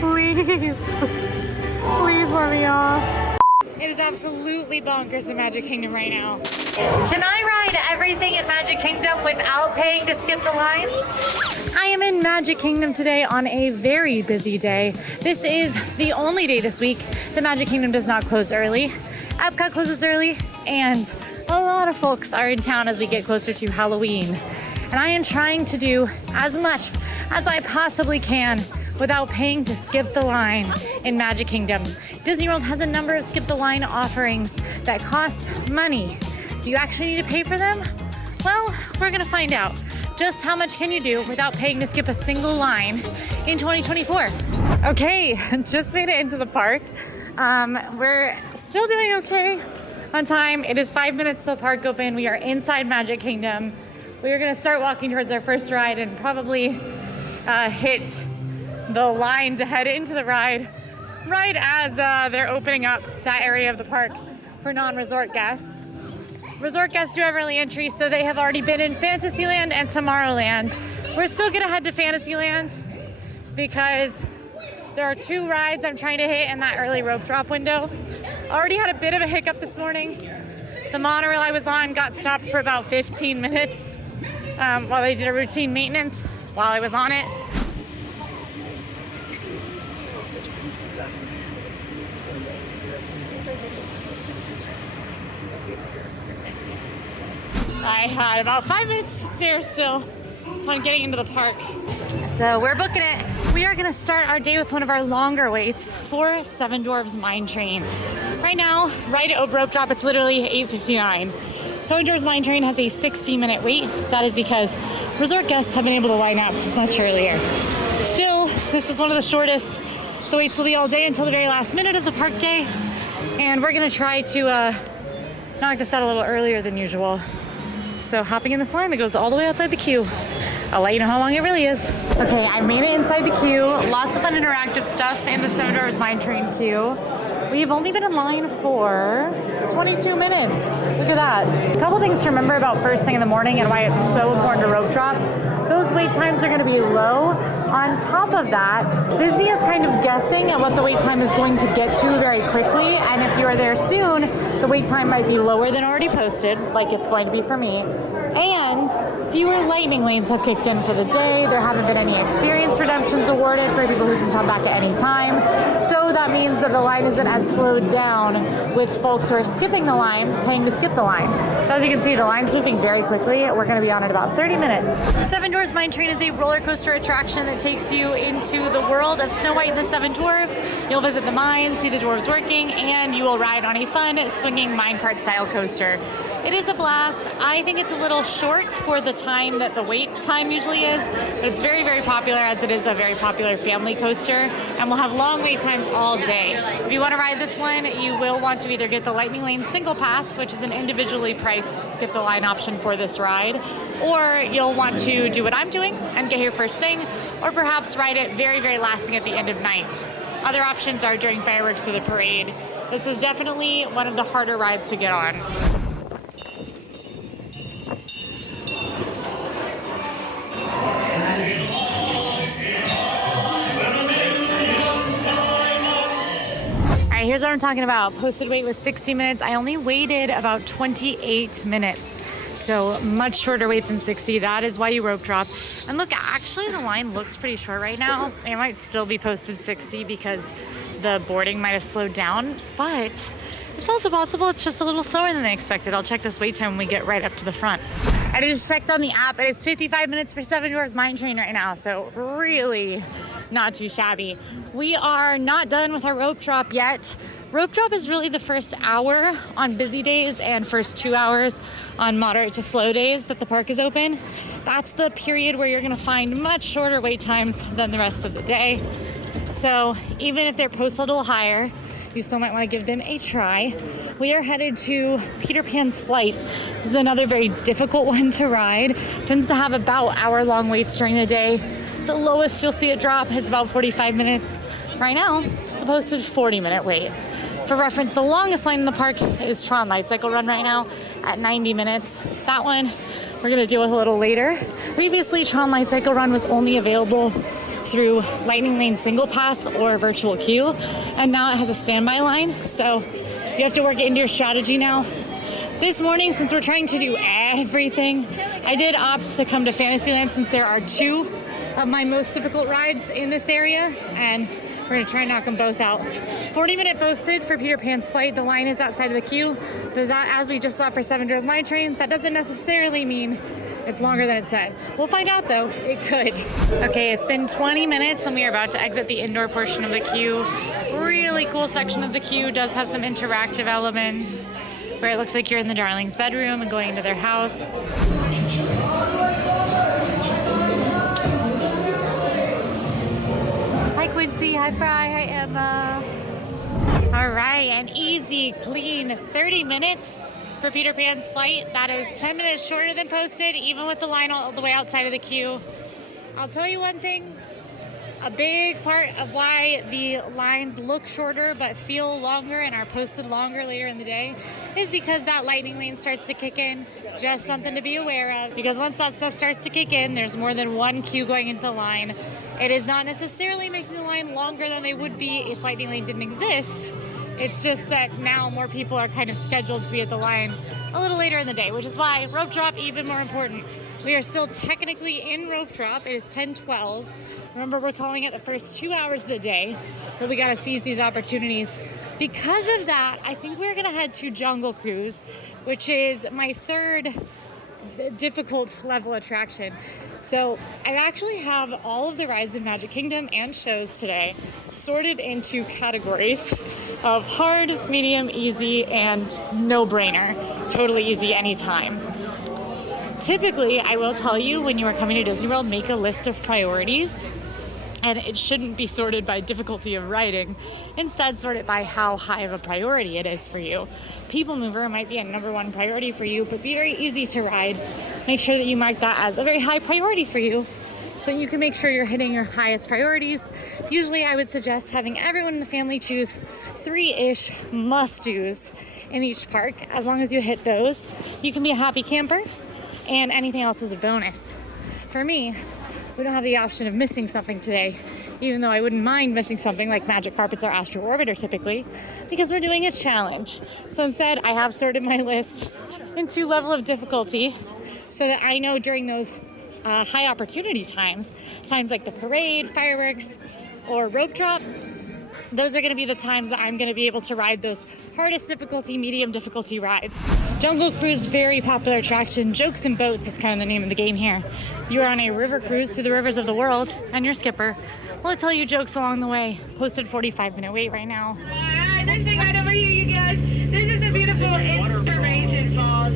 Please. Please let me off. It is absolutely bonkers in Magic Kingdom right now. Can I ride everything in Magic Kingdom without paying to skip the lines? I am in Magic Kingdom today on a very busy day. This is the only day this week that Magic Kingdom does not close early. Epcot closes early, and a lot of folks are in town as we get closer to Halloween. And I am trying to do as much as I possibly can without paying to skip the line in Magic Kingdom. Disney World has a number of skip the line offerings that cost money. Do you actually need to pay for them? Well, we're gonna find out. Just how much can you do without paying to skip a single line in 2024? Okay, just made it into the park. We're still doing okay on time. It is 5 minutes till park open. We are inside Magic Kingdom. We are gonna start walking towards our first ride and probably hit the line to head into the ride right as they're opening up that area of the park for non-resort guests. Resort guests do have early entry, so they have already been in Fantasyland and Tomorrowland. We're still gonna head to Fantasyland because there are 2 rides I'm trying to hit in that early rope drop window. Already had a bit of a hiccup this morning. The monorail I was on got stopped for about 15 minutes while they did a routine maintenance while I was on it. I had about 5 minutes to spare still upon getting into the park. So we're booking it. We are gonna start our day with one of our longer waits for Seven Dwarfs Mine Train. Right now, right at rope drop, it's literally 8:59. Seven Dwarfs Mine Train has a 60-minute wait. That is because resort guests have been able to line up much earlier. Still, this is one of the shortest. The waits will be all day until the very last minute of the park day. And we're gonna try to knock this out a little earlier than usual. So hopping in this line that goes all the way outside the queue. I'll let you know how long it really is. Okay, I made it inside the queue. Lots of fun interactive stuff in the Seven Dwarfs Mine Train queue. We've only been in line for 22 minutes. Look at that. A couple things to remember about first thing in the morning and why it's so important to rope drop. Those wait times are gonna be low. On top of that, Disney is kind of guessing at what the wait time is going to get to very quickly. And if you are there soon, the wait time might be lower than already posted, like it's going to be for me. And fewer lightning lanes have kicked in for the day. There haven't been any experience redemptions awarded for people who can come back at any time. So that means that the line isn't as slowed down with folks who are skipping the line, paying to skip the line. So as you can see, the line's moving very quickly. We're gonna be on in about 30 minutes. Seven Dwarfs Mine Train is a roller coaster attraction that takes you into the world of Snow White and the Seven Dwarfs. You'll visit the mine, see the dwarves working, and you will ride on a fun swinging minecart style coaster. It is a blast. I think it's a little short for the time that the wait time usually is, but it's very, very popular as it is a very popular family coaster, and we'll have long wait times all day. If you want to ride this one, you will want to either get the Lightning Lane Single Pass, which is an individually priced skip the line option for this ride, or you'll want to do what I'm doing and get here first thing, or perhaps ride it very, very last thing at the end of night. Other options are during fireworks or the parade. This is definitely one of the harder rides to get on. Here's what I'm talking about. Posted wait was 60 minutes. I only waited about 28 minutes. So much shorter wait than 60. That is why you rope drop. And look, actually the line looks pretty short right now. It might still be posted 60 because the boarding might have slowed down, but it's also possible it's just a little slower than I expected. I'll check this wait time when we get right up to the front. I just checked on the app and it's 55 minutes for Seven Dwarfs Mine Train right now. So really not too shabby. We are not done with our rope drop yet. Rope drop is really the first hour on busy days and first 2 hours on moderate to slow days that the park is open. That's the period where you're gonna find much shorter wait times than the rest of the day. So even if they're posted a little higher, you still might want to give them a try. We are headed to Peter Pan's Flight. This is another very difficult one to ride. Tends to have about hour-long waits during the day. The lowest you'll see it drop is about 45 minutes. Right now, it's a posted 40-minute wait. For reference, the longest line in the park is Tron Light Cycle Run right now at 90 minutes. That one we're gonna deal with a little later. Previously, Tron Light Cycle Run was only available through Lightning Lane single pass or virtual queue, and now it has a standby line, so you have to work into your strategy now. This morning, since we're trying to do everything, I did opt to come to Fantasyland since there are 2 of my most difficult rides in this area, and we're gonna try and knock them both out. 40-minute posted for Peter Pan's Flight. The line is outside of the queue, but as we just saw for Seven Dwarfs Mine Train, that doesn't necessarily mean it's longer than it says. We'll find out though, it could. Okay, it's been 20 minutes and we are about to exit the indoor portion of the queue. Really cool section of the queue, does have some interactive elements where it looks like you're in the Darlings' bedroom and going into their house. Hi Quincy, hi Fry, hi Emma. All right, an easy, clean 30 minutes for Peter Pan's Flight. That is 10 minutes shorter than posted, even with the line all the way outside of the queue. I'll tell you one thing, a big part of why the lines look shorter but feel longer and are posted longer later in the day is because that lightning lane starts to kick in. Just something to be aware of, because once that stuff starts to kick in, there's more than one queue going into the line. It is not necessarily making the line longer than they would be if lightning lane didn't exist. It's just that now more people are kind of scheduled to be at the line a little later in the day, which is why rope drop even more important. We are still technically in rope drop. It is 10:12. Remember, we're calling it the first 2 hours of the day, but we gotta seize these opportunities. Because of that, I think we're gonna head to Jungle Cruise, which is my third difficult level attraction. So I actually have all of the rides in Magic Kingdom and shows today sorted into categories of hard, medium, easy, and no-brainer. Totally easy anytime. Typically, I will tell you, when you are coming to Disney World, make a list of priorities, and it shouldn't be sorted by difficulty of riding. Instead, sort it by how high of a priority it is for you. People Mover might be a #1 priority for you, but be very easy to ride. Make sure that you mark that as a very high priority for you, so that you can make sure you're hitting your highest priorities. Usually I would suggest having everyone in the family choose 3-ish must-dos in each park. As long as you hit those, you can be a happy camper, and anything else is a bonus. For me, we don't have the option of missing something today, even though I wouldn't mind missing something like Magic Carpets or Astro Orbiter typically, because we're doing a challenge. So instead, I have sorted my list into level of difficulty so that I know during those high opportunity times like the parade, fireworks, or rope drop, those are gonna be the times that I'm gonna be able to ride those hardest difficulty, medium difficulty rides. Jungle Cruise, very popular attraction. Jokes and Boats is kind of the name of the game here. You are on a river cruise through the rivers of the world, and your skipper will tell you jokes along the way. Posted 45-minute wait right now. Alright, this thing right over here, you guys. This is the beautiful Inspiration Falls.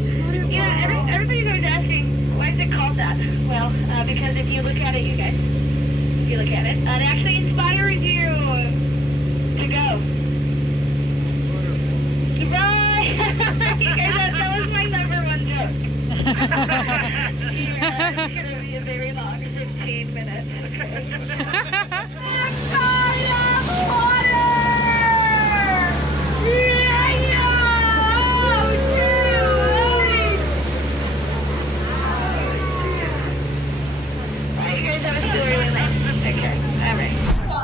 Yeah, everybody's always asking, why is it called that? Well, because if you look at it, you guys, if you look at it, it actually inspires you to go. Right! You guys, that was my #1 joke. Yeah, it's gonna be a very long 15 minutes.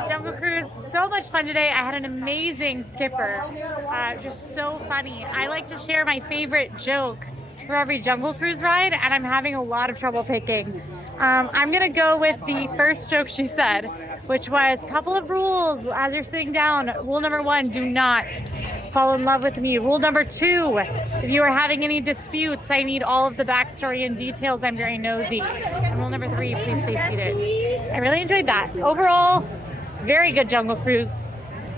Jungle Cruise, so much fun today. I had an amazing skipper, just so funny. I like to share my favorite joke for every Jungle Cruise ride, and I'm having a lot of trouble picking. I'm gonna go with the first joke she said, which was, couple of rules as you're sitting down. Rule #1, do not fall in love with me. Rule #2, if you are having any disputes, I need all of the backstory and details. I'm very nosy. And rule #3, please stay seated. I really enjoyed that. Overall, very good Jungle Cruise.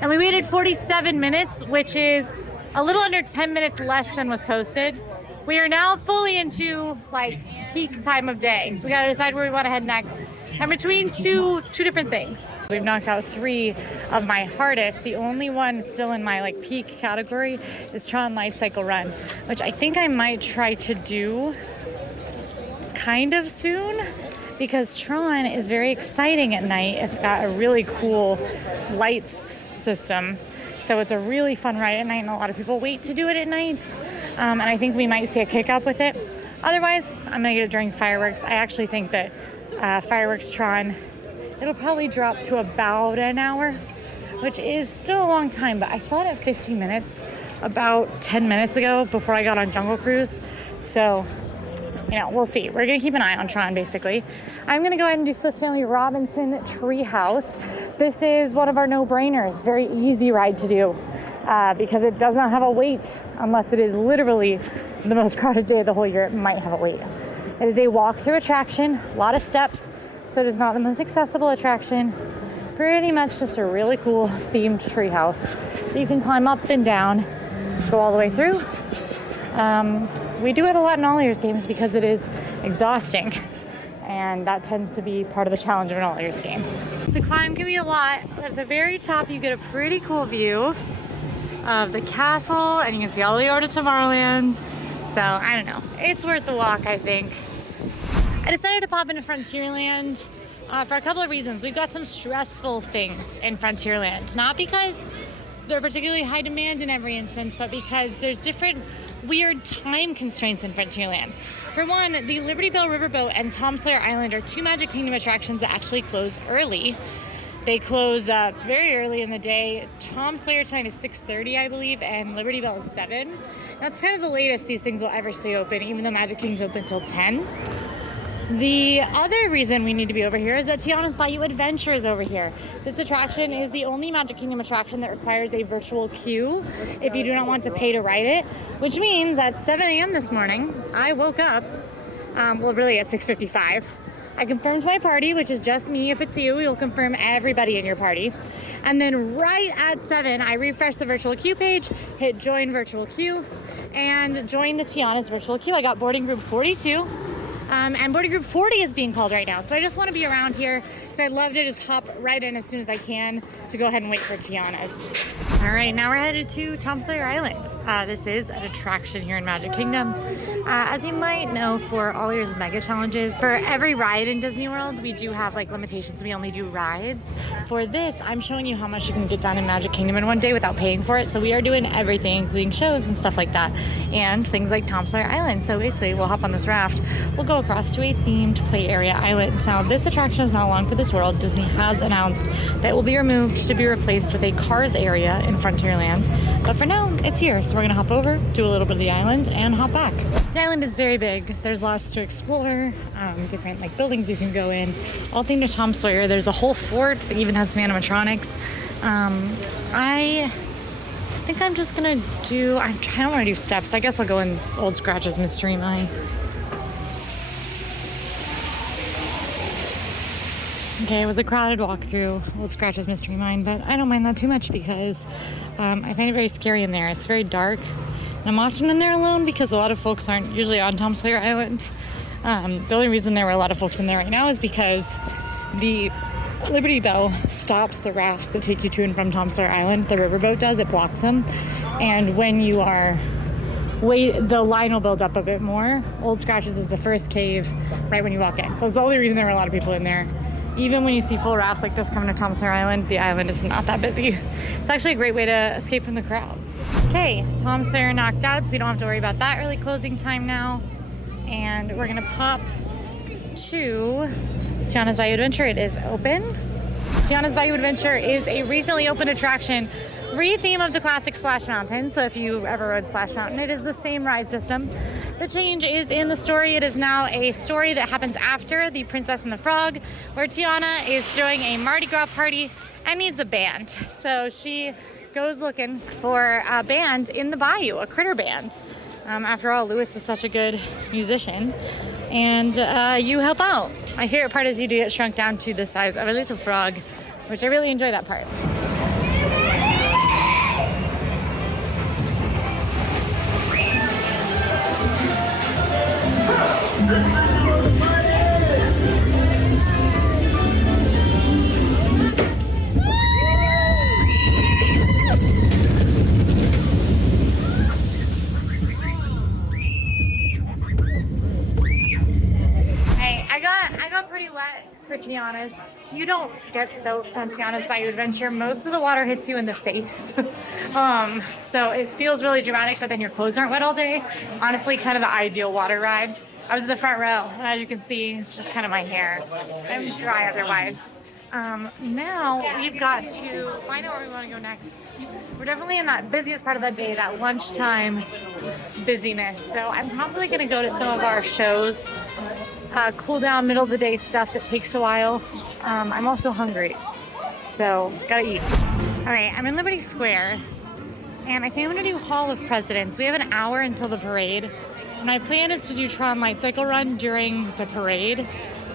And we waited 47 minutes, which is a little under 10 minutes less than was posted. We are now fully into like peak time of day. We gotta decide where we wanna head next. I'm between two different things. We've knocked out 3 of my hardest. The only one still in my like peak category is Tron Light Cycle Run, which I think I might try to do kind of soon, because Tron is very exciting at night. It's got a really cool lights system. So it's a really fun ride at night, and a lot of people wait to do it at night. And I think we might see a kick up with it. Otherwise, I'm gonna get it during fireworks. I actually think that Fireworks Tron it'll probably drop to about an hour, which is still a long time, but I saw it at 50 minutes about 10 minutes ago before I got on Jungle Cruise. So, you know, we'll see. We're gonna keep an eye on Tron, basically. I'm gonna go ahead and do Swiss Family Robinson Treehouse. This is one of our no-brainers. Very easy ride to do because it does not have a wait unless it is literally the most crowded day of the whole year. It might have a wait. It is a walk-through attraction, a lot of steps, so it is not the most accessible attraction. Pretty much just a really cool themed treehouse that you can climb up and down, go all the way through. We do it a lot in AllEars games because it is exhausting, and that tends to be part of the challenge of an AllEars game. The climb can be a lot, but at the very top you get a pretty cool view of the castle, and you can see all the way over to Tomorrowland. So I don't know, it's worth the walk, I think. I decided to pop into Frontierland for a couple of reasons. We've got some stressful things in Frontierland, not because they're particularly high demand in every instance, but because there's different weird time constraints in Frontierland. For one, the Liberty Bell Riverboat and Tom Sawyer Island are two Magic Kingdom attractions that actually close early. They close very early in the day. Tom Sawyer tonight is 6:30, I believe, and Liberty Bell is 7. That's kind of the latest these things will ever stay open, even though Magic Kingdom's open until 10. The other reason we need to be over here is that Tiana's Bayou Adventure is over here. This attraction is the only Magic Kingdom attraction that requires a virtual queue if you do not want to pay to ride it, which means at 7 a.m. this morning, I woke up, well, really at 6:55. I confirmed my party, which is just me. If it's you, you'll confirm everybody in your party. And then right at 7, I refreshed the virtual queue page, hit join virtual queue, and joined the Tiana's virtual queue. I got boarding group 42. And boarding group 40 is being called right now. So I just want to be around here because I'd love to just hop right in as soon as I can to go ahead and wait for Tiana's. All right, now we're headed to Tom Sawyer Island. This is an attraction here in Magic Kingdom. As you might know, for AllEars Mega Challenges, for every ride in Disney World, we do have like limitations. We only do rides. For this, I'm showing you how much you can get done in Magic Kingdom in one day without paying for it. So we are doing everything, including shows and stuff like that, and things like Tom Sawyer Island. So basically, we'll hop on this raft. We'll go across to a themed play area island. Now, this attraction is not long for this world. Disney has announced that it will be removed to be replaced with a Cars area in Frontierland. But for now, it's here. So we're gonna hop over, do a little bit of the island, and hop back. The island is very big. There's lots to explore, different like buildings you can go in. All themed to Tom Sawyer. There's a whole fort that even has some animatronics. I think I'm just gonna do, I don't wanna do steps. I guess I'll go in Old Scratch's Mystery Mine. Okay, it was a crowded walkthrough, Old Scratch's Mystery Mine, but I don't mind that too much because I find it very scary in there. It's very dark, and I'm often in there alone because a lot of folks aren't usually on Tom Sawyer Island. The only reason there were a lot of folks in there right now is because the Liberty Bell stops the rafts that take you to and from Tom Sawyer Island. The riverboat does, it blocks them, and when you are the line will build up a bit more. Old Scratch's is the first cave right when you walk in, so it's the only reason there were a lot of people in there. Even when you see full rafts like this coming to Tom Sawyer Island, the island is not that busy. It's actually a great way to escape from the crowds. Okay, Tom Sawyer knocked out, so you don't have to worry about that early closing time now. And we're gonna pop to Tiana's Bayou Adventure. It is open. Tiana's Bayou Adventure is a recently opened attraction, re-theme of the classic Splash Mountain. So if you ever rode Splash Mountain, it is the same ride system. The change is in the story. It is now a story that happens after The Princess and the Frog, where Tiana is throwing a Mardi Gras party and needs a band. So she goes looking for a band in the bayou, a critter band. After all, Lewis is such a good musician, and you help out. My favorite part is you do get shrunk down to the size of a little frog, which I really enjoy that part. I got pretty wet for Tiana's. You don't get soaked on Tiana's Bayou Adventure. Most of the water hits you in the face. So it feels really dramatic, but then your clothes aren't wet all day. Honestly, kind of the ideal water ride. I was in the front row, and as you can see, just kind of my hair. I'm dry otherwise. Now we've got to find out where we want to go next. We're definitely in that busiest part of the day, that lunchtime busyness. So I'm probably going to go to some of our shows, cool down, middle of the day stuff that takes a while. I'm also hungry, so gotta eat. All right, I'm in Liberty Square, and I think I'm gonna do Hall of Presidents. We have an hour until the parade. My plan is to do Tron Light Cycle Run during the parade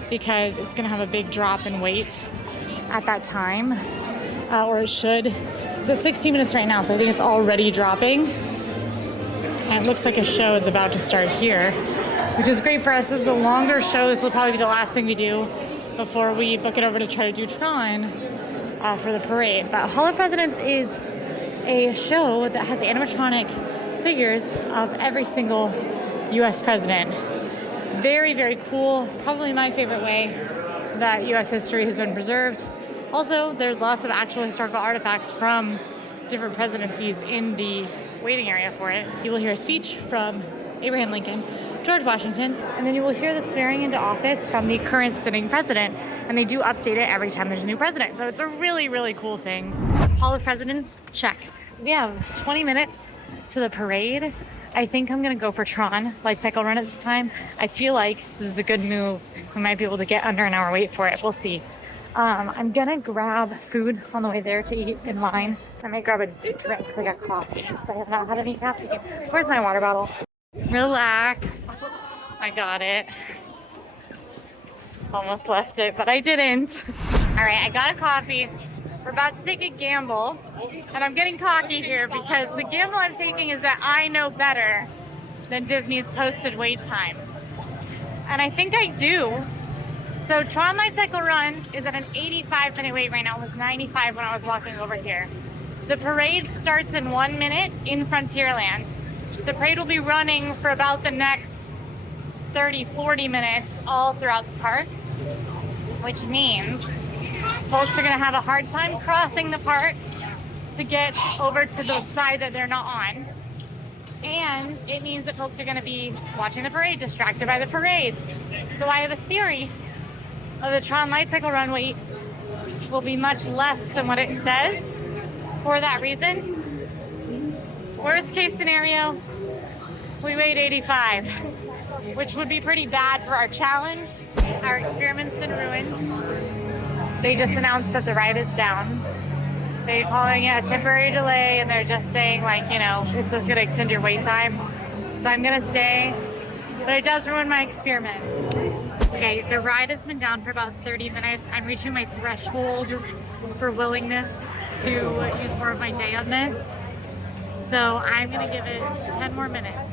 because it's gonna have a big drop in weight at that time, or it should. It's at 60 minutes right now, so I think it's already dropping. And it looks like a show is about to start here, which is great for us. This is a longer show. This will probably be the last thing we do before we book it over to try to do Tron for the parade. But Hall of Presidents is a show that has animatronic figures of every single U.S. president. Very, very cool. Probably my favorite way that U.S. history has been preserved. Also, there's lots of actual historical artifacts from different presidencies in the waiting area for it. You will hear a speech from Abraham Lincoln, George Washington, and then you will hear the swearing into office from the current sitting president, and they do update it every time there's a new president. So it's a really, really cool thing. Hall of Presidents, check. We have 20 minutes to the parade. I think I'm gonna go for Tron Light Cycle Run at this time. I feel like this is a good move. We might be able to get under an hour wait for it. We'll see. I'm gonna grab food on the way there to eat in line. I might grab a drink, like a coffee, because I have not had any caffeine. Where's my water bottle? Relax. I got it. Almost left it, but I didn't. All right, I got a coffee. We're about to take a gamble, and I'm getting cocky here because the gamble I'm taking is that I know better than Disney's posted wait times. And I think I do. So Tron Light Cycle Run is at an 85-minute wait right now. It was 95 when I was walking over here. The parade starts in 1 minute in Frontierland. The parade will be running for about the next 30-40 minutes all throughout the park, which means folks are gonna have a hard time crossing the park to get over to the side that they're not on. And it means that folks are gonna be watching the parade, distracted by the parade. So I have a theory of the Tron Light Cycle Run wait will be much less than what it says for that reason. Worst case scenario, we wait 85, which would be pretty bad for our challenge. Our experiment's been ruined. They just announced that the ride is down. They're calling it a temporary delay, and they're just saying, like, you know, it's just gonna extend your wait time. So I'm gonna stay, but it does ruin my experiment. Okay, the ride has been down for about 30 minutes. I'm reaching my threshold for willingness to use more of my day on this. So I'm gonna give it 10 more minutes.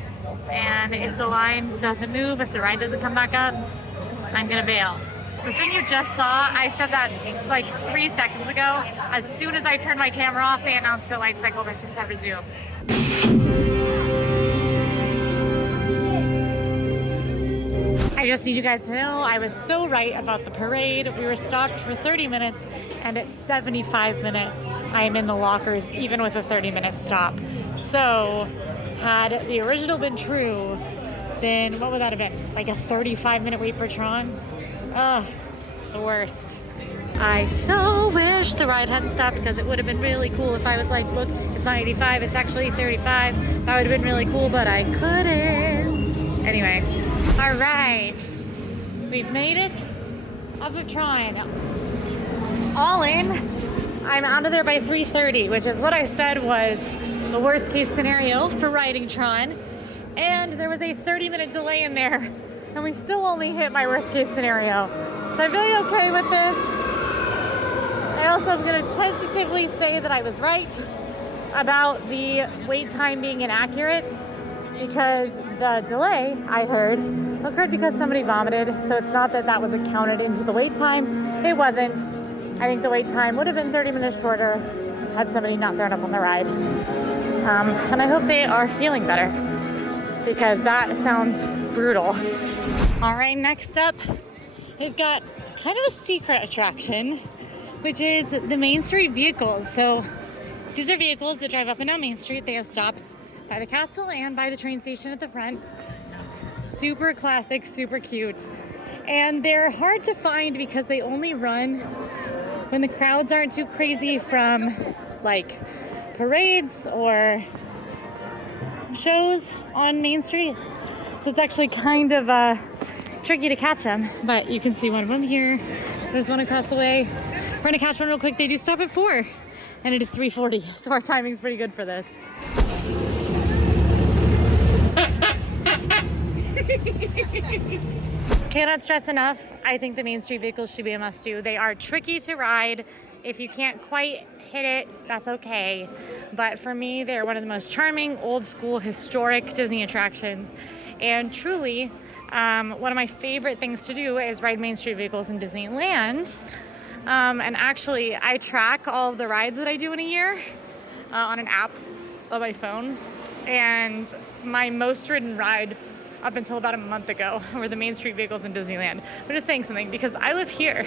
And if the line doesn't move, if the ride doesn't come back up, I'm gonna bail. The thing you just saw, I said that like 3 seconds ago. As soon as I turned my camera off, they announced the light cycle missions have resumed. I just need you guys to know I was so right about the parade. We were stopped for 30 minutes, and at 75 minutes, I am in the lockers, even with a 30-minute stop. So, had the original been true, then what would that have been? Like a 35-minute wait for Tron? Ugh, the worst. I so wish the ride hadn't stopped, because it would have been really cool if I was like, look, it's not 85, it's actually 35. That would have been really cool, but I couldn't. Anyway, all right. We've made it up of Tron. All in, I'm out of there by 3:30, which is what I said was the worst case scenario for riding Tron. And there was a 30-minute delay in there, and we still only hit my worst case scenario. So I'm really okay with this. I also am going to tentatively say that I was right about the wait time being inaccurate, because the delay, I heard, occurred because somebody vomited. So it's not that that was accounted into the wait time. It wasn't. I think the wait time would have been 30 minutes shorter had somebody not thrown up on the ride. And I hope they are feeling better, because that sounds brutal. All right, next up, we've got kind of a secret attraction, which is the Main Street vehicles. So these are vehicles that drive up and down Main Street. They have stops by the castle and by the train station at the front. Super classic, super cute. And they're hard to find because they only run when the crowds aren't too crazy from like parades or shows on Main Street. So it's actually kind of tricky to catch them, but you can see one of them here. There's one across the way. We're gonna catch one real quick. They do stop at 4 and it is 3:40, so our timing's pretty good for this. Cannot stress enough, I think the Main Street vehicles should be a must-do. They are tricky to ride. If you can't quite hit it, that's okay. But for me, they're one of the most charming, old school, historic Disney attractions. And truly, one of my favorite things to do is ride Main Street vehicles in Disneyland. And actually, I track all of the rides that I do in a year on an app on my phone. And my most ridden ride up until about a month ago were the Main Street vehicles in Disneyland. I'm just saying something because I live here.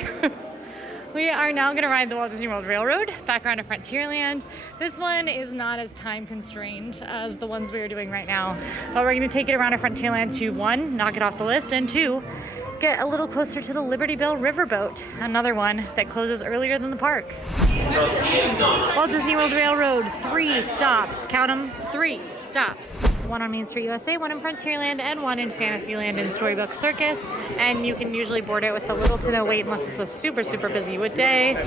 We are now gonna ride the Walt Disney World Railroad back around to Frontierland. This one is not as time constrained as the ones we are doing right now, but we're gonna take it around to Frontierland to 1, knock it off the list, and 2, get a little closer to the Liberty Bell Riverboat, another one that closes earlier than the park. Walt Disney World Railroad, 3 stops, count them, 3 stops. 1 on Main Street USA, 1 in Frontierland, and 1 in Fantasyland and Storybook Circus. And you can usually board it with a little to no wait unless it's a super, super busy day.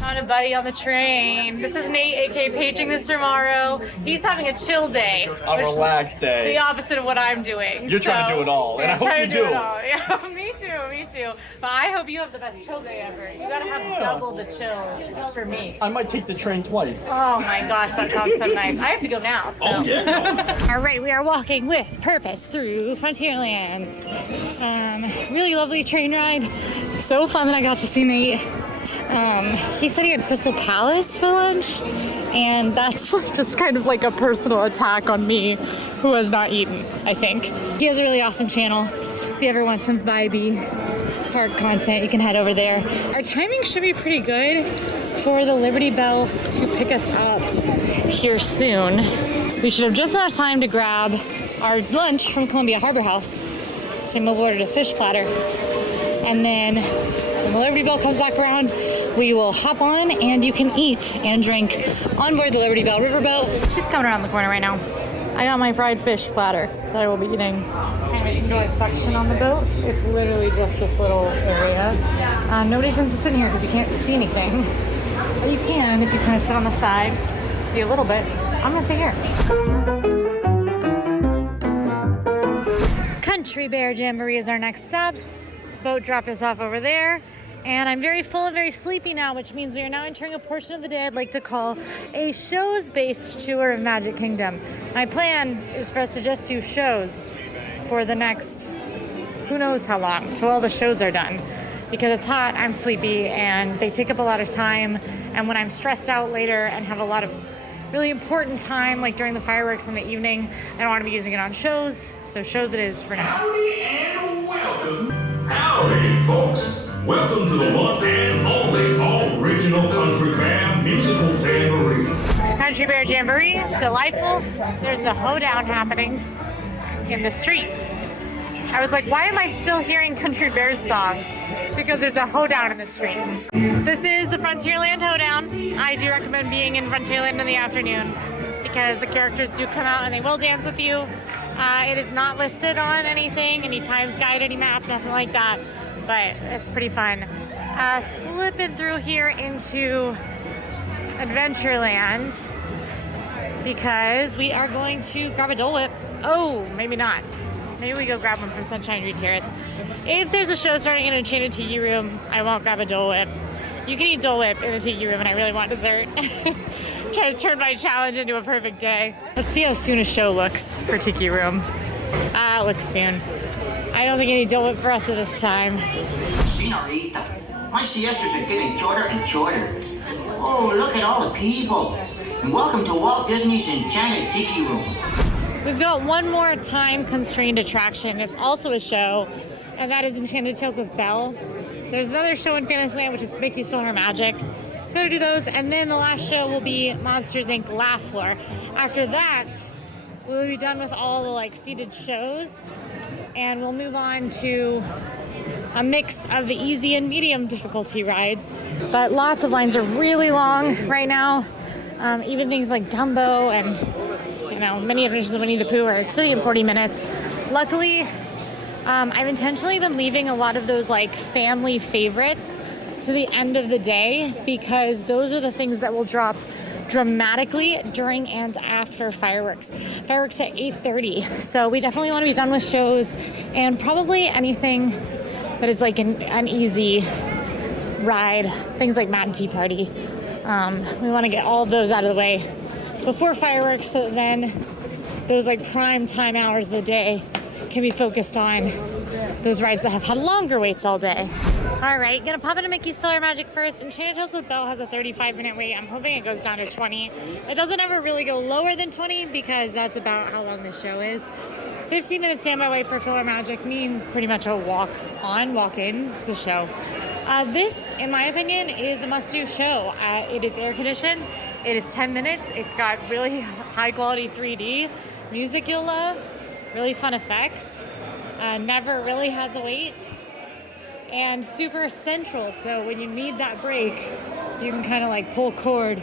Found a buddy on the train. This is Nate, aka Paging Mr. Morrow. He's having a chill day. A relaxed day. The opposite of what I'm doing. You're trying to do it all, and I hope you do. Yeah, me too. But I hope you have the best chill day ever. You gotta have double the chill for me. I might take the train twice. Oh my gosh, that sounds so nice. I have to go now, so. Oh, yeah. All right, we are walking with purpose through Frontierland. Really lovely train ride. So fun that I got to see Nate. He said he had Crystal Palace for lunch, and that's just kind of like a personal attack on me, who has not eaten, I think. He has a really awesome channel. If you ever want some vibey park content, you can head over there. Our timing should be pretty good for the Liberty Bell to pick us up here soon. We should have just enough time to grab our lunch from Columbia Harbor House. Tim will ordered a fish platter. And then when the Liberty Bell comes back around, we will hop on and you can eat and drink on board the Liberty Bell Riverboat. She's coming around the corner right now. I got my fried fish platter that I will be eating. Kind of an indoor section on the boat. It's literally just this little area. Nobody tends to sit in here because you can't see anything. But you can if you kind of sit on the side, see a little bit. I'm gonna sit here. Country Bear Jamboree is our next stop. Boat dropped us off over there. And I'm very full and very sleepy now, which means we are now entering a portion of the day I'd like to call a shows-based tour of Magic Kingdom. My plan is for us to just do shows for the next, who knows how long, till all the shows are done. Because it's hot, I'm sleepy, and they take up a lot of time. And when I'm stressed out later and have a lot of really important time, like during the fireworks in the evening, I don't want to be using it on shows. So shows it is for now. Howdy and welcome. Howdy, folks. Welcome to the one and only original Country Bear Musical Jamboree. Country Bear Jamboree, delightful. There's a hoedown happening in the street. I was like, why am I still hearing Country Bears songs? Because there's a hoedown in the street. This is the Frontierland hoedown. I do recommend being in Frontierland in the afternoon because the characters do come out and they will dance with you. It is not listed on anything, any times guide, any map, nothing like that. But it's pretty fun. Slipping through here into Adventureland because we are going to grab a Dole Whip. Oh, maybe not. Maybe we go grab one for Sunshine Tree Terrace. If there's a show starting in an Enchanted Tiki Room, I won't grab a Dole Whip. You can eat Dole Whip in the Tiki Room, and I really want dessert. Try to turn my challenge into a perfect day. Let's see how soon a show looks for Tiki Room. It looks soon. I don't think any Dole Whip for us at this time. Senorita, my siestas are getting shorter and shorter. Oh, look at all the people. And welcome to Walt Disney's Enchanted Tiki Room. We've got one more time-constrained attraction. It's also a show, and that is Enchanted Tales with Belle. There's another show in Fantasyland, which is Mickey's PhilharMagic. So gotta do those, and then the last show will be Monsters, Inc. Laugh Floor. After that, we'll be done with all the seated shows, and we'll move on to a mix of the easy and medium difficulty rides. But lots of lines are really long right now. Even things like Dumbo and, you know, many Adventures of Winnie the Pooh are sitting in 40 minutes. Luckily, I've intentionally been leaving a lot of those like family favorites to the end of the day because those are the things that will drop dramatically during and after fireworks. Fireworks at 8:30. So we definitely want to be done with shows and probably anything that is like an easy ride. Things like Mad Tea Party. We want to get all of those out of the way before fireworks so that then those like prime time hours of the day can be focused on those rides that have had longer waits all day. All right, gonna pop into Mickey's PhilharMagic first. Enchanted Tales with Belle has a 35-minute wait. I'm hoping it goes down to 20. It doesn't ever really go lower than 20 because that's about how long the show is. 15-minute standby wait for PhilharMagic means pretty much a walk in. It's a show. This, in my opinion, is a must-do show. It is air-conditioned. It is 10 minutes. It's got really high-quality 3D music you'll love, really fun effects. Never really has a wait. And super central, so when you need that break, you can kind of like pull cord,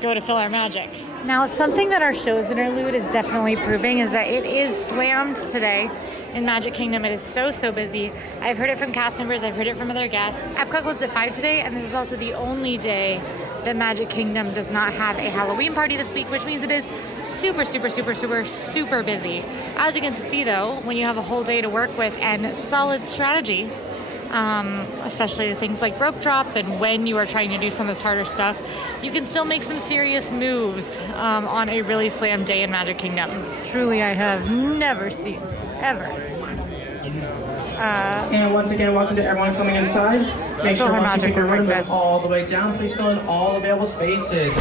go to PhilharMagic. Now, something that our shows interlude is definitely proving is that it is slammed today in Magic Kingdom. It is so busy. I've heard it from cast members, I've heard it from other guests. Epcot closed at 5 today, and this is also the only day that Magic Kingdom does not have a Halloween party this week, which means it is super busy. As you can see though, when you have a whole day to work with and solid strategy, especially things like rope drop and when you are trying to do some of this harder stuff, you can still make some serious moves on a really slammed day in Magic Kingdom. Truly, I have never seen, ever. And once again, welcome to everyone coming inside. Make sure once you pick your window all the way down, please fill in all available spaces.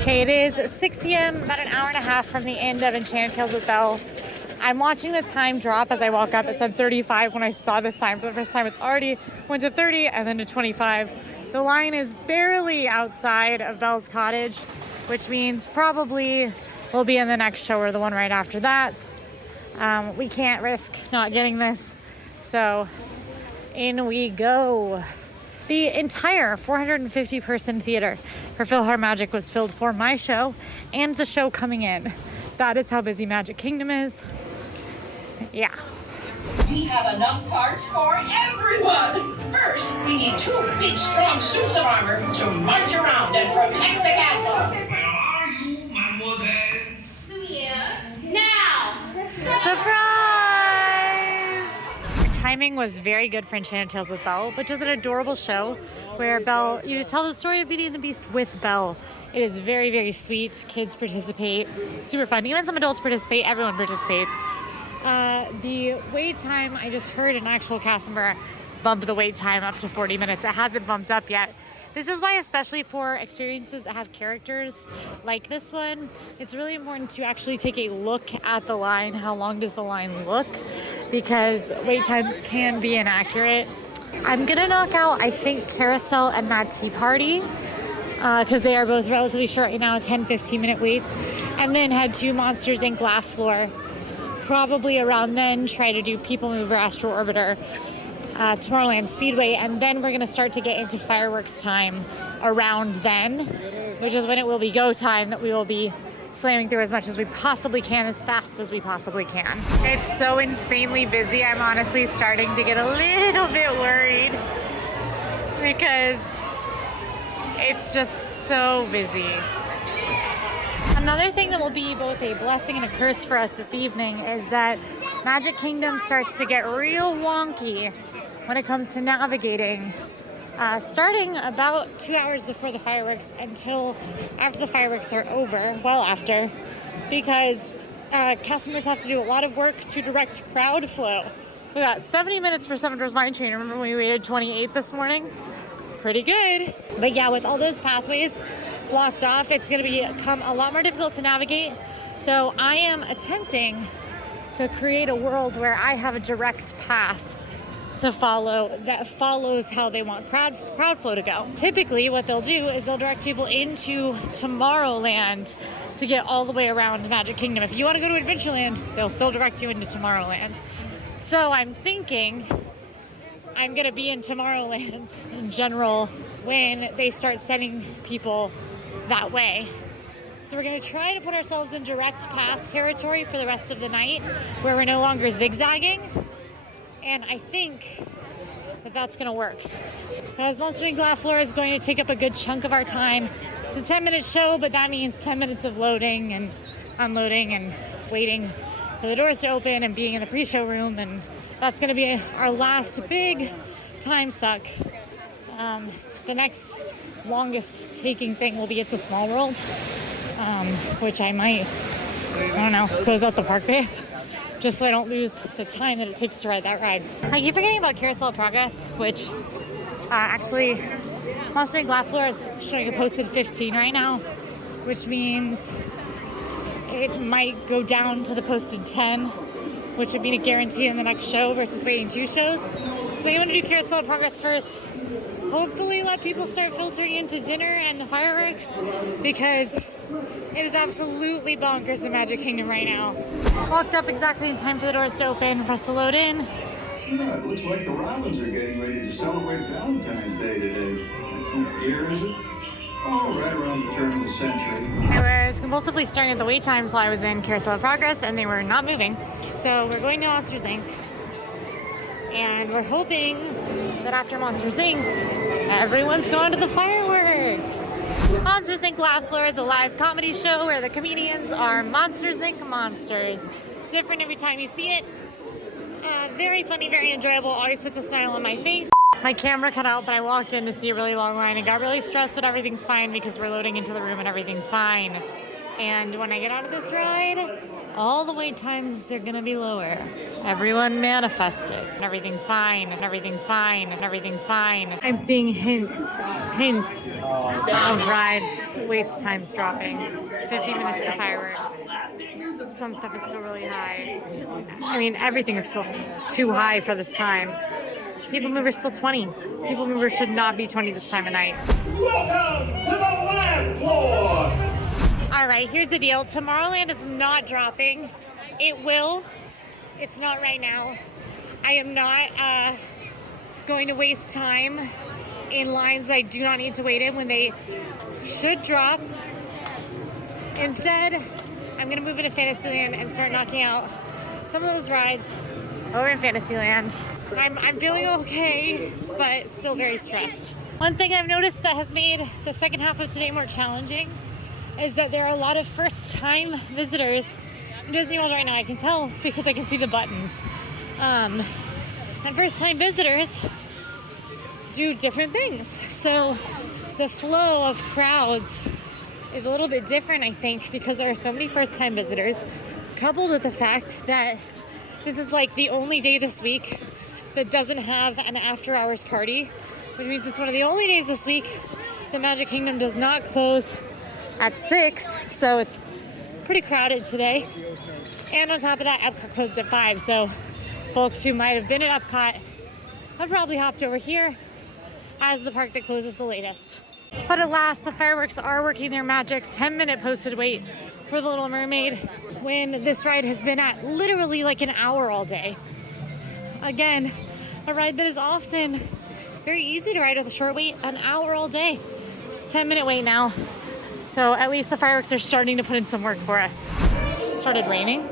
Okay, it is 6 p.m., about an hour and a half from the end of Enchanted Tales with Belle. I'm watching the time drop as I walk up. It said 35 when I saw this sign for the first time. It's already went to 30 and then to 25. The line is barely outside of Belle's Cottage, which means probably we'll be in the next show or the one right after that. We can't risk not getting this, so in we go. The entire 450-person theater for PhilharMagic was filled for my show and the show coming in. That is how busy Magic Kingdom is. Yeah. We have enough parts for everyone. First, we need 2 big, strong suits of armor to march around and protect the castle. Where are you, mademoiselle? Now! Surprise! The timing was very good for Enchanted Tales with Belle, which is an adorable show where Belle, you tell the story of Beauty and the Beast with Belle. It is very sweet. Kids participate. Super fun. Even some adults participate. Everyone participates. The wait time, I just heard an actual cast member bump the wait time up to 40 minutes. It hasn't bumped up yet. This is why, especially for experiences that have characters like this one, it's really important to actually take a look at the line. How long does the line look? Because wait times can be inaccurate. I'm gonna knock out, I think, Carousel and Mad Tea Party, because they are both relatively short right now, 10-15 minute waits, and then head to Monsters Inc. Laugh Floor. Probably around then, try to do People Mover, Astro Orbiter, Tomorrowland Speedway, and then we're going to start to get into fireworks time around then, which is when it will be go time that we will be slamming through as much as we possibly can, as fast as we possibly can. It's so insanely busy, I'm honestly starting to get a little bit worried because it's just so busy. Another thing that will be both a blessing and a curse for us this evening is that Magic Kingdom starts to get real wonky when it comes to navigating, starting about 2 hours before the fireworks until after the fireworks are over, well after, because cast members have to do a lot of work to direct crowd flow. We got 70 minutes for Seven Dwarfs Mine Train. Remember when we waited 28 this morning? Pretty good. But yeah, with all those pathways blocked off, it's going to become a lot more difficult to navigate. So I am attempting to create a world where I have a direct path to follow that follows how they want crowd flow to go. Typically what they'll do is they'll direct people into Tomorrowland to get all the way around Magic Kingdom. If you want to go to Adventureland, they'll still direct you into Tomorrowland. So I'm thinking I'm gonna be in Tomorrowland in general when they start sending people that way. So we're gonna try to put ourselves in direct path territory for the rest of the night where we're no longer zigzagging. And I think that that's gonna work. Because Monster Inc. Laugh Floor is going to take up a good chunk of our time. It's a 10-minute show, but that means 10 minutes of loading and unloading and waiting for the doors to open and being in the pre-show room, and that's going to be our last big time suck. The next longest taking thing will be It's a Small World, which I might, I don't know, close out the park with, just so I don't lose the time that it takes to ride that ride. I keep forgetting about Carousel of Progress, which actually Monster Inc. Laugh Floor is showing a posted 15 right now, which means it might go down to the posted 10, which would be a guarantee on the next show versus waiting 2 shows. So they want to do Carousel of Progress first. Hopefully let people start filtering into dinner and the fireworks, because it is absolutely bonkers in Magic Kingdom right now. Walked up exactly in time for the doors to open for us to load in. Yeah, it looks like the Robins are getting ready to celebrate Valentine's Day today. What year is it? Oh, right around the turn of the century. I was compulsively staring at the wait times while I was in Carousel of Progress, and they were not moving. So we're going to Monsters Inc. And we're hoping that after Monsters Inc., everyone's going to the fireworks. Monsters Inc. Laugh Floor is a live comedy show where the comedians are Monsters Inc. monsters. Different every time you see it. Very funny, very enjoyable, always puts a smile on my face. My camera cut out, but I walked in to see a really long line and got really stressed, but everything's fine because we're loading into the room and everything's fine. And when I get out of this ride, all the wait times are gonna be lower. Everyone manifested. And everything's fine, and everything's fine, and everything's fine. I'm seeing hints of rides, wait times dropping. 50 minutes to fireworks. Some stuff is still really high. I mean, everything is still too high for this time. People Mover is still 20. People Mover should not be 20 this time of night. Welcome to the Laugh Floor! All right, here's the deal. Tomorrowland is not dropping. It will. It's not right now. I am not going to waste time in lines that I do not need to wait in when they should drop. Instead, I'm going to move into Fantasyland and start knocking out some of those rides over in Fantasyland. I'm feeling okay, but still very stressed. One thing I've noticed that has made the second half of today more challenging is that there are a lot of first-time visitors in Disney World right now. I can tell because I can see the buttons. And first-time visitors do different things. So the flow of crowds is a little bit different, I think, because there are so many first-time visitors, coupled with the fact that this is like the only day this week that doesn't have an after-hours party, which means it's one of the only days this week the Magic Kingdom does not close at 6, so it's pretty crowded today. And on top of that, Epcot closed at 5, so folks who might have been at Epcot have probably hopped over here as the park that closes the latest. But at last, the fireworks are working their magic. 10-minute posted wait for The Little Mermaid when this ride has been at literally like an hour all day. Again, a ride that is often very easy to ride with a short wait, an hour all day. Just 10-minute wait now. So at least the fireworks are starting to put in some work for us. It started raining.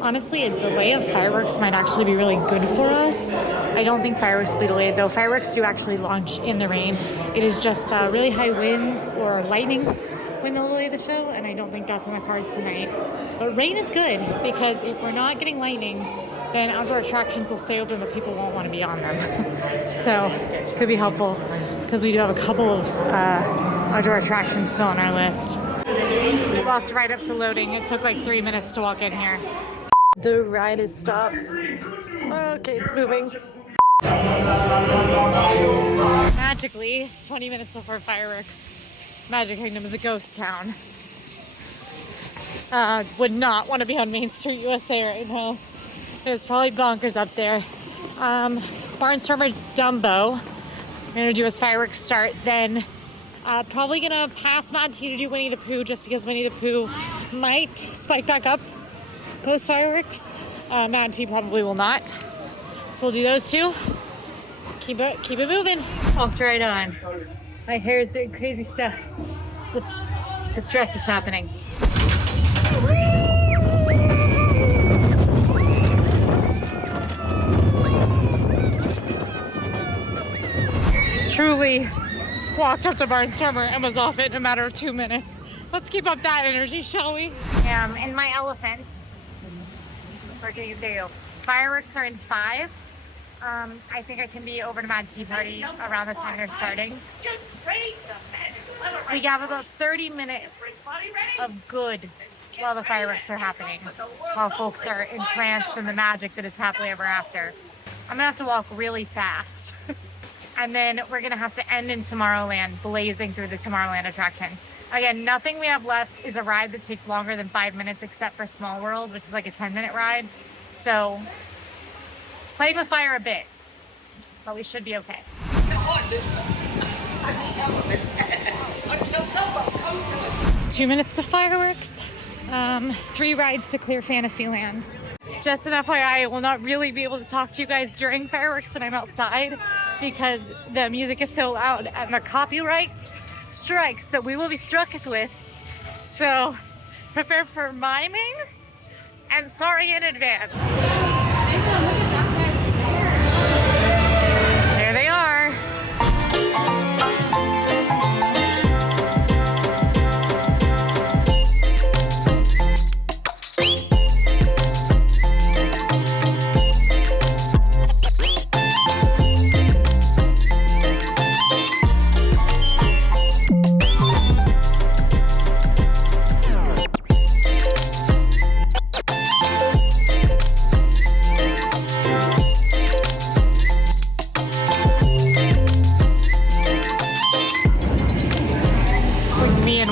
Honestly, a delay of fireworks might actually be really good for us. I don't think fireworks will be delayed, though. Fireworks do actually launch in the rain. It is just really high winds or lightning when they'll delay the show, and I don't think that's on the cards tonight. But rain is good, because if we're not getting lightning, then outdoor attractions will stay open, but people won't want to be on them. So it could be helpful, because we do have a couple of outdoor attractions still on our list. We walked right up to loading. It took like 3 minutes to walk in here. The ride is stopped. Okay, it's moving. Magically, 20 minutes before fireworks, Magic Kingdom is a ghost town. Would not want to be on Main Street, USA right now. It was probably bonkers up there. Barnstormer Dumbo. I'm gonna do his fireworks start, then probably gonna pass Mad Tea to do Winnie the Pooh, just because Winnie the Pooh might spike back up post fireworks. Mad Tea probably will not. So we'll do those two. Keep it moving. Walked right on. My hair is doing crazy stuff. This dress is happening. Truly walked up to Barnstormer and was off it in a matter of 2 minutes. Let's keep up that energy, shall we? In my elephant. We're gonna do. Fireworks are in 5. I think I can be over to Mad Tea Party around the time they're starting. We have about 30 minutes of good while the fireworks are happening, while folks are entranced in the magic that is happily ever after. I'm gonna have to walk really fast. And then we're gonna have to end in Tomorrowland, blazing through the Tomorrowland attractions. Again, nothing we have left is a ride that takes longer than 5 minutes, except for Small World, which is like a 10-minute ride. So, playing with fire a bit, but we should be okay. 2 minutes to fireworks, 3 rides to clear Fantasyland. Just an FYI, I will not really be able to talk to you guys during fireworks when I'm outside, because the music is so loud and the copyright strikes that we will be struck with. So prepare for miming and sorry in advance. There they are.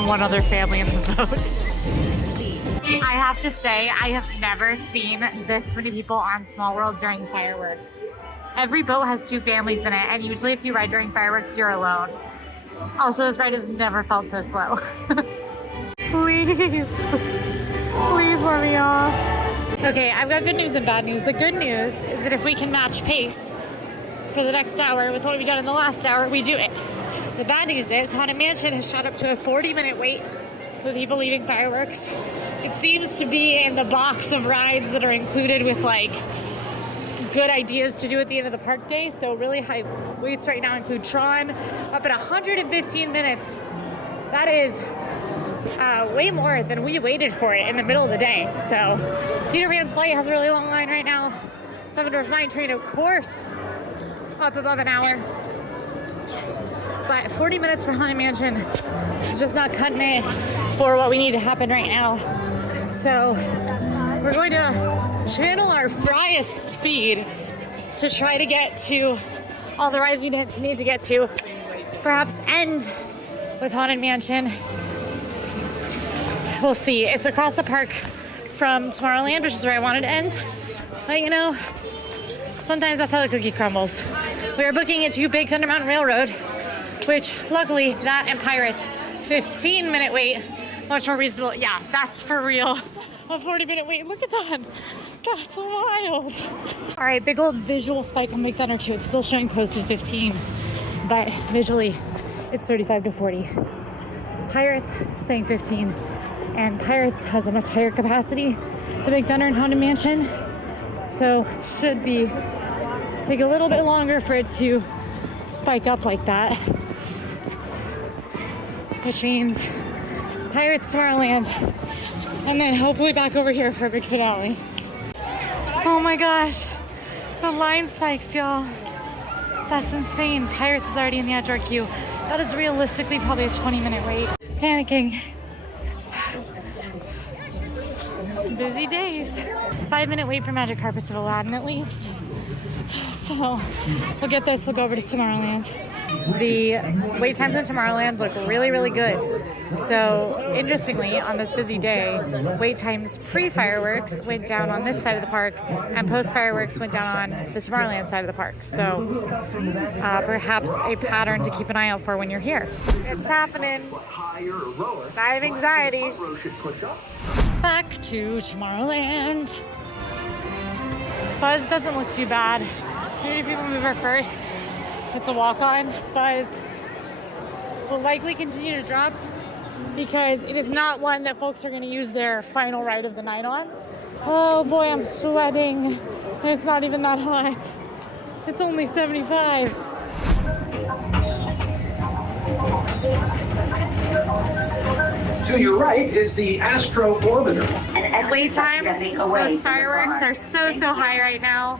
One other family in this boat. I have to say, I have never seen this many people on Small World during fireworks. Every boat has 2 families in it, and usually if you ride during fireworks, you're alone. Also, this ride has never felt so slow. Please let me off. Okay, I've got good news and bad news. The good news is that if we can match pace for the next hour with what we've done in the last hour, we do it. The bad news is Haunted Mansion has shot up to a 40-minute wait with people leaving fireworks. It seems to be in the box of rides that are included with like good ideas to do at the end of the park day. So really high waits right now include Tron up at 115 minutes. That is way more than we waited for it in the middle of the day. So Peter Pan's Flight has a really long line right now. Seven Dwarfs Mine Train, of course, up above an hour. But 40 minutes for Haunted Mansion, just not cutting it for what we need to happen right now. So we're going to channel our fryest speed to try to get to all the rides we need to get to. Perhaps end with Haunted Mansion. We'll see. It's across the park from Tomorrowland, which is where I wanted to end. But you know, sometimes that's how the cookie crumbles. We are booking it to Big Thunder Mountain Railroad, which luckily that and Pirates, 15-minute wait, much more reasonable. Yeah, that's for real. A 40-minute wait, look at that. That's wild. All right, big old visual spike on Big Thunder 2. It's still showing posted 15, but visually it's 35 to 40. Pirates saying 15, and Pirates has a much higher capacity than Big Thunder and Haunted Mansion, so should take a little bit longer for it to spike up like that. Which means Pirates Tomorrowland, and then hopefully back over here for a big finale. Oh my gosh, the line spikes, y'all. That's insane. Pirates is already in the outdoor queue. That is realistically probably a 20-minute wait. Panicking. Busy days. 5-minute wait for Magic Carpets at Aladdin at least. So we'll get this, we'll go over to Tomorrowland. the wait times in Tomorrowland look really, really good. So interestingly, on this busy day, wait times pre-fireworks went down on this side of the park, and post-fireworks went down on the Tomorrowland side of the park. So perhaps a pattern to keep an eye out for when you're here. It's happening. I have anxiety. Back to Tomorrowland. Buzz doesn't look too bad. Maybe people mover first. It's a walk-on. Buzz will likely continue to drop because it is not one that folks are going to use their final ride of the night on. Oh boy, I'm sweating. It's not even that hot. It's only 75. To your right is the Astro Orbiter. Wait times, those fireworks are so high right now.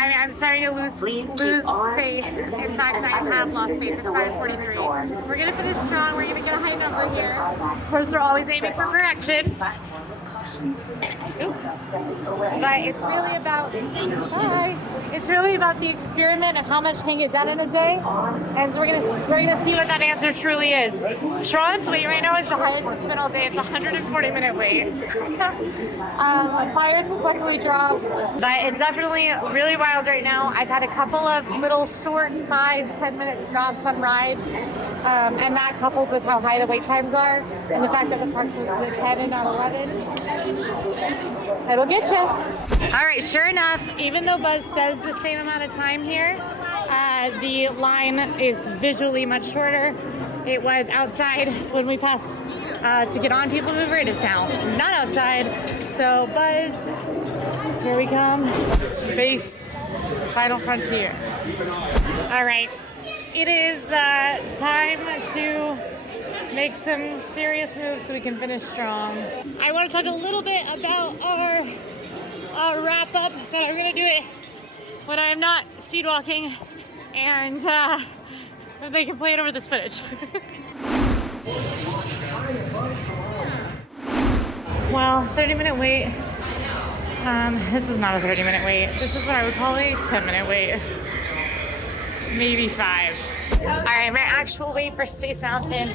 I'm starting to lose faith. In fact, I have lost faith. It's 5:43. We're gonna finish strong. We're gonna get a high number here. Of course, we're always aiming for correction. But it's really about it's really about the experiment of how much can get done in a day, and so we're gonna see what that answer truly is. Tron's wait right now is the highest it's been all day. It's a 140-minute wait. Pirates has luckily dropped, but it's definitely really wild right now. I've had a couple of little short 5-10-minute stops on rides, and that coupled with how high the wait times are, and the fact that the park was at 10 and not 11. It'll get you. All right, sure enough, even though Buzz says the same amount of time here, the line is visually much shorter. It was outside when we passed to get on People Mover. It is now not outside. So Buzz, here we come. Space, final frontier. All right, it is time to make some serious moves so we can finish strong. I want to talk a little bit about our wrap up, but I'm gonna do it when I am not speed walking, and they can play it over this footage. Well, 30-minute wait. This is not a 30-minute wait. This is what I would call a 10-minute wait. Maybe 5. All right, my actual wait for Space Mountain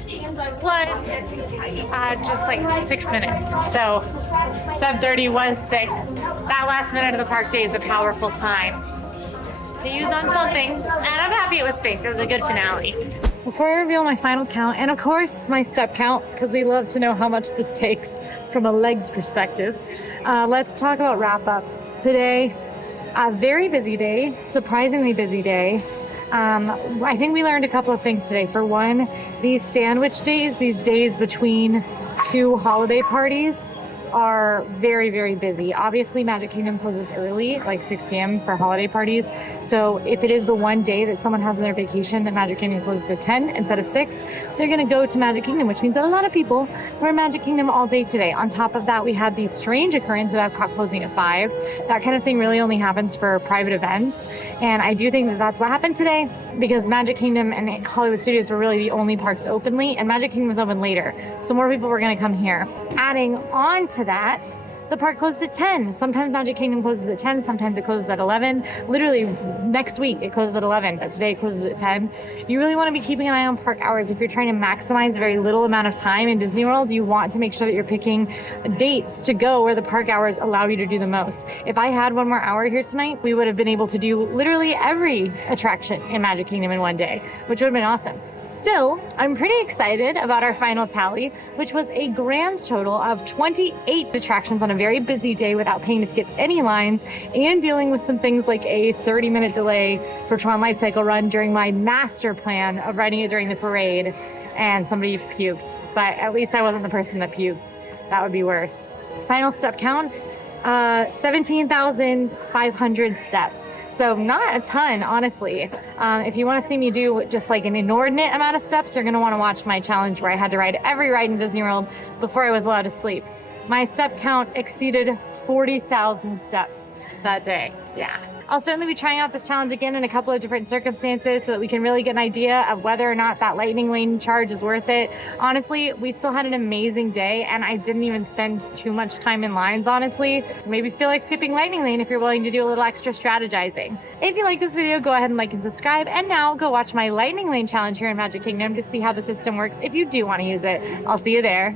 was just like 6 minutes. So 7:30 was 6. That last minute of the park day is a powerful time to use on something. And I'm happy it was Space. It was a good finale. Before I reveal my final count, and of course my step count, because we love to know how much this takes from a legs perspective, let's talk about wrap up. Today, a very busy day, surprisingly busy day. I think we learned a couple of things today. For one, these sandwich days, these days between 2 holiday parties, are very, very busy. Obviously, Magic Kingdom closes early, like 6 p.m. for holiday parties. So if it is the one day that someone has on their vacation that Magic Kingdom closes at 10 instead of 6, they're gonna go to Magic Kingdom, which means that a lot of people were in Magic Kingdom all day today. On top of that, we had the strange occurrence of Epcot closing at 5. That kind of thing really only happens for private events. And I do think that that's what happened today, because Magic Kingdom and Hollywood Studios were really the only parks openly, and Magic Kingdom was open later. So more people were gonna come here. Adding on to that, the park closed at 10. Sometimes Magic Kingdom closes at 10, sometimes it closes at 11. Literally next week it closes at 11, but today it closes at 10. You really want to be keeping an eye on park hours. If you're trying to maximize a very little amount of time in Disney World, you want to make sure that you're picking dates to go where the park hours allow you to do the most. If I had 1 more hour here tonight, we would have been able to do literally every attraction in Magic Kingdom in one day, which would have been awesome. Still, I'm pretty excited about our final tally, which was a grand total of 28 attractions on a very busy day without paying to skip any lines, and dealing with some things like a 30-minute delay for Tron Light Cycle Run during my master plan of riding it during the parade, and somebody puked. But at least I wasn't the person that puked. That would be worse. Final step count, 17,500 steps. So not a ton, honestly. If you want to see me do just like an inordinate amount of steps, you're going to want to watch my challenge where I had to ride every ride in Disney World before I was allowed to sleep. My step count exceeded 40,000 steps that day. Yeah. I'll certainly be trying out this challenge again in a couple of different circumstances so that we can really get an idea of whether or not that lightning lane charge is worth it. Honestly, we still had an amazing day and I didn't even spend too much time in lines, honestly. Maybe feel like skipping lightning lane if you're willing to do a little extra strategizing. If you like this video, go ahead and like and subscribe. And now go watch my lightning lane challenge here in Magic Kingdom to see how the system works if you do want to use it. I'll see you there.